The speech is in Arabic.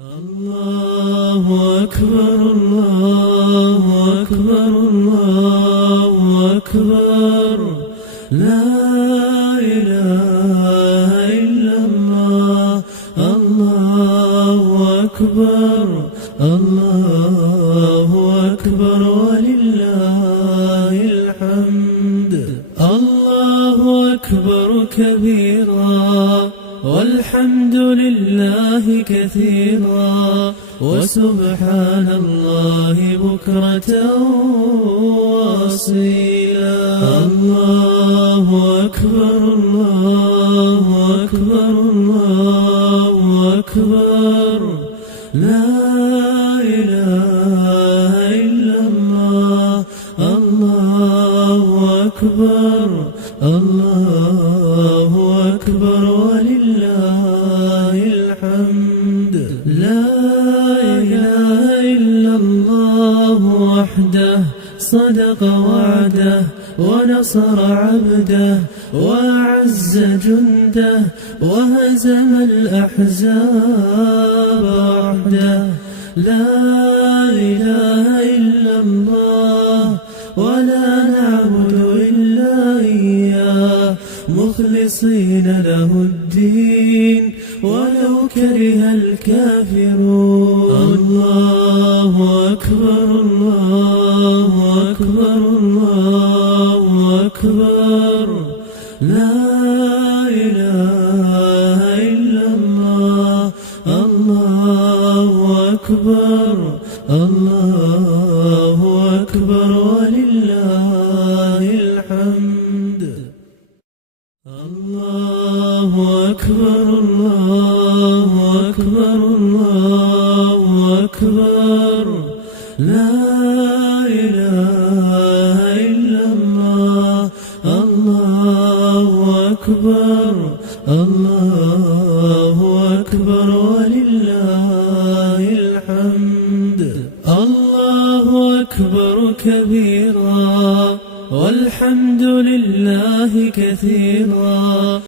الله أكبر الله أكبر الله أكبر لا إله إلا الله الله أكبر الله أكبر ولله الحمد الله أكبر كبيرا والحمد لله كثيرا وسبحان الله بكرة وأصيلا الله أكبر الله أكبر الله أكبر لا إله إلا الله الله أكبر الله أكبر ولله الحمد لا إله إلا الله وحده صدق وعده ونصر عبده وأعز جنده وهزم الأحزاب وحده لا إله إلا الله ولا نعبد إلا إياه مخلصين له الدين ولو كره الكافرون الله أكبر الله أكبر الله أكبر لا إله إلا الله الله أكبر الله أكبر ولله الحمد الله أكبر الله أكبر الله أكبر لا إله إلا الله الله أكبر الله أكبر ولله الحمد الله أكبر كبيرا والحمد لله كثيرا